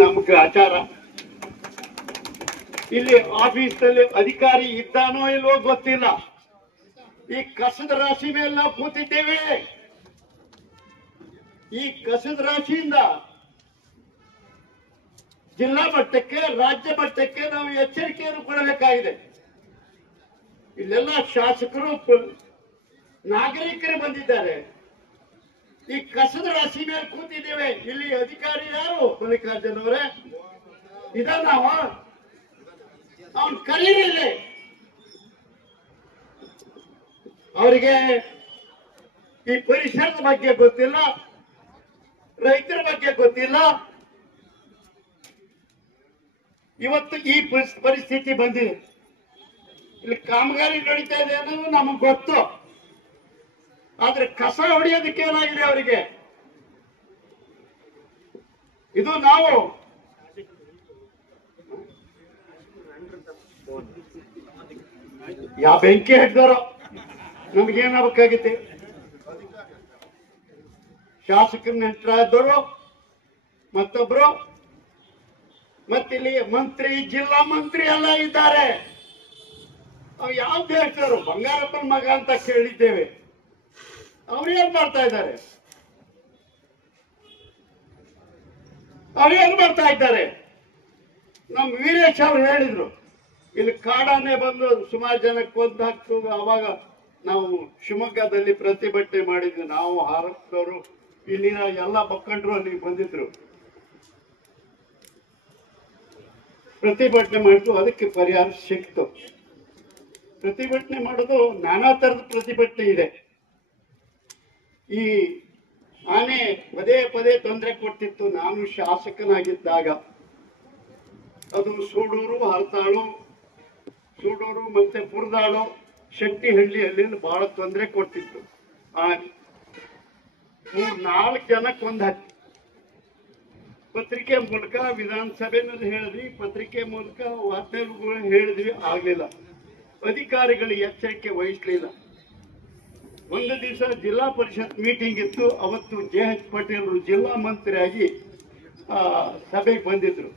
ನಮ್ಗೆ ಆಚಾರ. ಇಲ್ಲಿ ಆಫೀಸ್ ನಲ್ಲಿ ಅಧಿಕಾರಿ ಇದ್ದಾನೋ ಇಲ್ವೋ ಗೊತ್ತಿಲ್ಲ. ಈ ಕಸದ ರಾಶಿ ಮೇಲೆ ನಾವು ಕೂತಿದ್ದೇವೆ. ಈ ಕಸದ ರಾಶಿಯಿಂದ ಜಿಲ್ಲಾ ಮಟ್ಟಕ್ಕೆ, ರಾಜ್ಯ ಮಟ್ಟಕ್ಕೆ ನಾವು ಎಚ್ಚರಿಕೆಯನ್ನು ಕೊಡಬೇಕಾಗಿದೆ. ಇಲ್ಲೆಲ್ಲ ಶಾಸಕರು, ನಾಗರಿಕರು ಬಂದಿದ್ದಾರೆ. ಈ ಕಸದ ರಾಶಿ ಮೇಲೆ ಕೂತಿದ್ದೇವೆ. ಇಲ್ಲಿ ಅಧಿಕಾರಿ ಯಾರು? ಮಲ್ಲಿಕಾರ್ಜುನ್ ಅವರೇ ಇದ ನಾವು ಅವನ್ ಕರೀರಿಲ್ಲಿ. ಅವರಿಗೆ ಈ ಪರಿಸರದ ಬಗ್ಗೆ ಗೊತ್ತಿಲ್ಲ, ರೈತರ ಬಗ್ಗೆ ಗೊತ್ತಿಲ್ಲ. ಇವತ್ತು ಈ ಪರಿಸ್ಥಿತಿ ಬಂದಿದೆ. ಇಲ್ಲಿ ಕಾಮಗಾರಿ ನಡೀತಾ ಇದೆ ಅನ್ನೋದು ನಮಗೆ ಗೊತ್ತು. ಆದ್ರೆ ಕಸ ಹೊಡೆಯೋದಕ್ಕೆ ಏನಾಗಿದೆ ಅವರಿಗೆ? ಇದು ನಾವು ಯಾವ ಬೆಂಕಿ ಹಿಡ್ದಾರೋ ನಮ್ಗೇನಾಗಬೇಕಾಗಿತ್ತು? ಶಾಸಕರ ನೆಂಟರಾದವರು, ಮತ್ತೊಬ್ರು, ಮತ್ತಿಲ್ಲಿ ಮಂತ್ರಿ, ಜಿಲ್ಲಾ ಮಂತ್ರಿ ಎಲ್ಲ ಇದ್ದಾರೆ. ಅವ್ ಯಾವ ದೇಶದವರು? ಬಂಗಾರಪ್ಪನ ಮಗ ಅಂತ ಕೇಳಿದ್ದೇವೆ. ಅವ್ರೇನ್ ಮಾಡ್ತಾ ಇದ್ದಾರೆ? ಅವ್ರೇನ್ ಮಾಡ್ತಾ ಇದ್ದಾರೆ? ನಮ್ ವೀರೇಶ್ ಅವ್ರು ಹೇಳಿದ್ರು, ಇಲ್ಲಿ ಕಾಡಾನೆ ಬಂದು ಸುಮಾರು ಜನಕ್ಕೆ ಕೊಂದು ಹಾಕ್ತದೆ. ಅವಾಗ ನಾವು ಶಿವಮೊಗ್ಗದಲ್ಲಿ ಪ್ರತಿಭಟನೆ ಮಾಡಿದ್ವಿ. ನಾವು ಆರೋಪದವರು, ಇಲ್ಲಿನ ಎಲ್ಲ ಮುಖಂಡರು ಅಲ್ಲಿಗೆ ಬಂದಿದ್ರು, ಪ್ರತಿಭಟನೆ ಮಾಡಿದ್ರು. ಅದಕ್ಕೆ ಪರಿಹಾರ ಸಿಕ್ತು. ಪ್ರತಿಭಟನೆ ಮಾಡೋದು ನಾನಾ ತರದ ಪ್ರತಿಭಟನೆ ಇದೆ. ಈ ಆನೆ ಪದೇ ಪದೇ ತೊಂದರೆ ಕೊಡ್ತಿತ್ತು. ನಾನು ಶಾಸಕನಾಗಿದ್ದಾಗ ಅದು ಸೂಡೂರು, ಹರತಾಳು, ಸೂಡೂರು ಮತ್ತೆ ಪುರದಾಳು, ಶೆಟ್ಟಿಹಳ್ಳಿಯಲ್ಲಿ ಬಹಳ ತೊಂದರೆ ಕೊಡ್ತಿತ್ತು. 3-4 ಜನ ಕೊಂದು ಹಾಕಿ ಪತ್ರಿಕೆ ಮೂಲಕ, ವಿಧಾನಸಭೆನಲ್ಲಿ ಹೇಳಿದ್ವಿ, ಪತ್ರಿಕೆ ಮೂಲಕ ವಾರ್ತೆಗಳು ಹೇಳಿದ್ವಿ, ಆಗ್ಲಿಲ್ಲ. ಅಧಿಕಾರಿಗಳು ಎಚ್ಚರಿಕೆ ವಹಿಸಲಿಲ್ಲ. ಒಂದು ದಿವಸ ಜಿಲ್ಲಾ ಪರಿಷತ್ ಮೀಟಿಂಗ್ ಇತ್ತು. ಅವತ್ತು JH ಪಾಟೀಲ್ ಜಿಲ್ಲಾ ಮಂತ್ರಿಯಾಗಿ ಸಭೆಗೆ ಬಂದಿದ್ರು.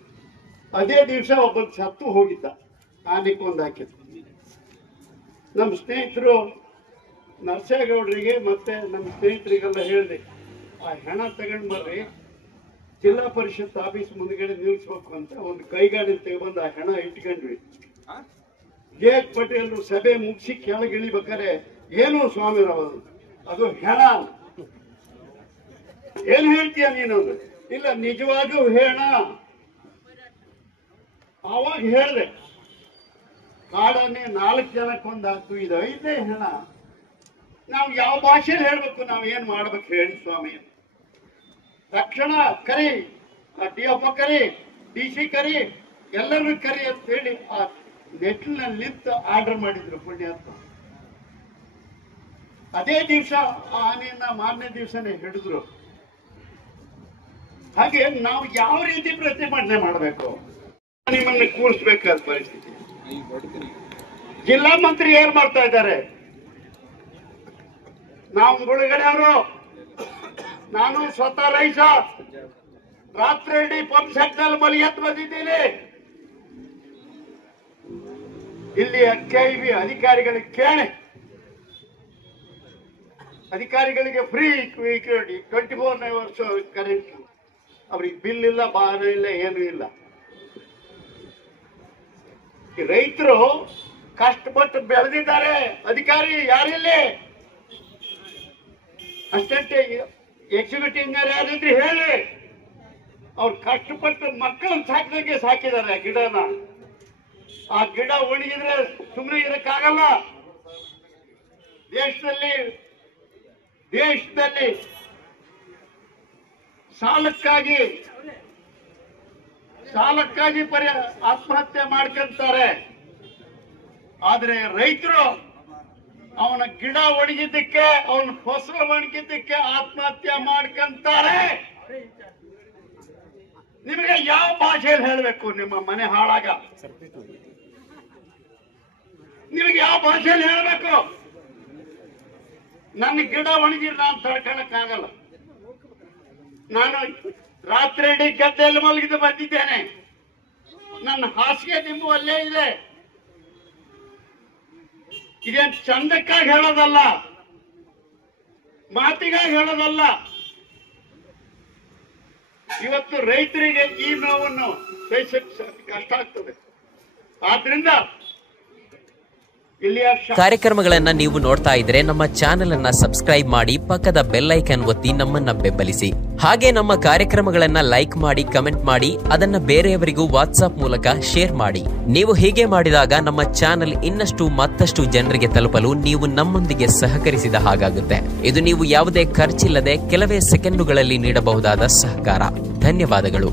ಅದೇ ದಿವಸ ಒಬ್ಬ ಸತ್ತು ಹೋಗಿದ್ದ, ಆನೆ ಕೊಂದು ಹಾಕಿದ್ದು. ನಮ್ಮ ಸ್ನೇಹಿತರು ನರಸೇಗೌಡರಿಗೆ ಮತ್ತೆ ನಮ್ಮ ಸ್ನೇಹಿತರಿಗೆಲ್ಲ ಹೇಳಿದೆ, ಆ ಹೆಣ ತಗೊಂಡ್ ಬರ್ರಿ, ಜಿಲ್ಲಾ ಪರಿಷತ್ ಆಫೀಸ್ ಮುಂದ್ಗಡೆ ನಿಲ್ಲಿಸ್ಬೇಕು ಅಂತ. ಒಂದು ಕೈಗಾಡಿ ತಗೊಂಡು ಆ ಹೆಣ ಇಟ್ಕೊಂಡ್ವಿ. JH ಪಾಟೀಲ್ ಸಭೆ ಮುಗಿಸಿ ಕೆಳಗಿಳಿಬೇಕಾರೆ, ಏನು ಸ್ವಾಮಿರಾವ್ ಅದು ಹೆಣ, ಏನ್ ಹೇಳ್ತೀಯ ನೀನು? ಇಲ್ಲ, ನಿಜವಾಗ್ಲೂ ಹೆಣ. ಅವಾಗ ಹೇಳ್ದೆ, ಕಾಡನ್ನೇ 4 ಜನಕ್ಕೊಂದು ಹಾಕ್ತು, ಇದು 5ನೇ ಹೆಣ. ನಾವು ಯಾವ ಭಾಷೆಯಲ್ಲಿ ಹೇಳ್ಬೇಕು? ನಾವು ಏನ್ ಮಾಡ್ಬೇಕು ಹೇಳಿ ಸ್ವಾಮಿ? ತಕ್ಷಣ ಕರಿ, DFO ಕರಿ, DC ಕರಿ, ಎಲ್ಲರೂ ಕರಿ ಅಂತ ಹೇಳಿ ಆ ನೆಟ್ಲಿನಲ್ಲಿ ನಿಂತು ಆರ್ಡರ್ ಮಾಡಿದ್ರು. ಪುಣ್ಯಾತ್ಮ ಅದೇ ದಿವಸ ಆನೆಯನ್ನ ಮಾರನೇ ದಿವಸನೇ ಹಿಡಿದ್ರು. ಹಾಗೆ ನಾವು ಯಾವ ರೀತಿ ಪ್ರತಿಭಟನೆ ಮಾಡಬೇಕು? ನಿಮ್ಮನ್ನು ಕೂರಿಸ್ಬೇಕಾದ ಪರಿಸ್ಥಿತಿ. ಜಿಲ್ಲಾ ಮಂತ್ರಿ ಏನ್ ಮಾಡ್ತಾ ಇದ್ದಾರೆ? ನಾವು ಮುಳುಗಡೆ ಅವರು, ನಾನು ಸ್ವತಃ ರೈತ, ರಾತ್ರಿ ಇಡೀ ಪಂಪ್ ಸೆಟ್ ನಲ್ಲಿ ಮಲಿ ಎತ್ತು ಬಂದಿದ್ದೀನಿ. ಇಲ್ಲಿ KIB ಅಧಿಕಾರಿಗಳಿಗೆ ಕೇಳಿ, ಅಧಿಕಾರಿಗಳಿಗೆ ಫ್ರೀ 24 hours ಕರೆಂಟ್. ಅವ್ರಿಗೆ ಬಿಲ್ ಇಲ್ಲ, ಬಾರ ಇಲ್ಲ, ಏನೂ ಇಲ್ಲ. ರೈತರು ಕಷ್ಟಪಟ್ಟು ಬೆಳೆದಿದ್ದಾರೆ. ಅಧಿಕಾರಿ ಯಾರಿಲ್ಲಿ? ಅಸಿಸ್ಟೆಂಟ್ ಎಕ್ಸಿಕ್ಯೂಟಿವ್ ಇಂಜಿನಿಯರ್ ಯಾರಿದ್ರಿ ಹೇಳಿ. ಅವ್ರು ಕಷ್ಟಪಟ್ಟು ಮಕ್ಕಳನ್ನ ಸಾಕಿದಂಗೆ ಸಾಕಿದ್ದಾರೆ ಆ ಗಿಡನ. ಆ ಗಿಡ ಒಣಗಿದ್ರೆ ಸುಮ್ಮನೆ ಇರಕ್ಕಾಗಲ್ಲ. ದೇಶದಲ್ಲಿ ಸಾಲಕ್ಕಾಗಿ ಆತ್ಮಹತ್ಯೆ ಮಾಡ್ಕೊಂತಾರೆ. ಆದ್ರೆ ರೈತರು ಅವನ ಗಿಡ ಒಣಗಿದ್ದಕ್ಕೆ, ಅವನ ಫಸಲು ಒಣಗಿದ್ದಕ್ಕೆ ಆತ್ಮಹತ್ಯೆ ಮಾಡ್ಕೊಂತಾರೆ. ನಿಮಗೆ ಯಾವ ಭಾಷೆಯಲ್ಲಿ ಹೇಳಬೇಕು? ನಿಮ್ಮ ಮನೆ ಹಾಳಾಗ ನಿಮಗೆ ಯಾವ ಭಾಷೆಯಲ್ಲಿ ಹೇಳಬೇಕು? ನನ್ನ ಗಿಡ ಒಣಗಿ ನಾನು ತಡ್ಕೊಳಕ್ಕಾಗಲ್ಲ. ನಾನು ರಾತ್ರಿ ಇಡೀ ಗದ್ದೆಯಲ್ಲಿ ಮಲಗಿದು ಬಂದಿದ್ದೇನೆ. ನನ್ನ ಹಾಸಿಗೆ ದಿಂಬು ಅಲ್ಲೇ ಇದೆ. ಇದೇನು ಚಂದಕ್ಕಾಗಿ ಹೇಳೋದಲ್ಲ, ಮಾತಿಗಾಗಿ ಹೇಳೋದಲ್ಲ. ಇವತ್ತು ರೈತರಿಗೆ ಈ ನೋವನ್ನು ಸಹಿಸಕ್ಕೆ ಕಷ್ಟ ಆಗ್ತದೆ. ಆದ್ರಿಂದ ಇಲ್ಲಿಯ ಕಾರ್ಯಕ್ರಮಗಳನ್ನ ನೀವು ನೋಡ್ತಾ ಇದ್ರೆ ನಮ್ಮ ಚಾನೆಲ್ ಅನ್ನ ಸಬ್ಸ್ಕ್ರೈಬ್ ಮಾಡಿ, ಪಕ್ಕದ ಬೆಲ್ ಐಕಾನ್ ಒತ್ತಿ ನಮ್ಮನ್ನ ಬೆಂಬಲಿಸಿ. ಹಾಗೆ ನಮ್ಮ ಕಾರ್ಯಕ್ರಮಗಳನ್ನ ಲೈಕ್ ಮಾಡಿ, ಕಮೆಂಟ್ ಮಾಡಿ, ಅದನ್ನ ಬೇರೆಯವರಿಗೂ ವಾಟ್ಸ್ಆಪ್ ಮೂಲಕ ಶೇರ್ ಮಾಡಿ. ನೀವು ಹೀಗೆ ಮಾಡಿದಾಗ ನಮ್ಮ ಚಾನೆಲ್ ಇನ್ನಷ್ಟು ಮತ್ತಷ್ಟು ಜನರಿಗೆ ತಲುಪಲು ನೀವು ನಮ್ಮೊಂದಿಗೆ ಸಹಕರಿಸಿದ ಹಾಗಾಗುತ್ತೆ. ಇದು ನೀವು ಯಾವುದೇ ಖರ್ಚಿಲ್ಲದೆ ಕೆಲವೇ ಸೆಕೆಂಡುಗಳಲ್ಲಿ ನೀಡಬಹುದಾದ ಸಹಕಾರ. ಧನ್ಯವಾದಗಳು.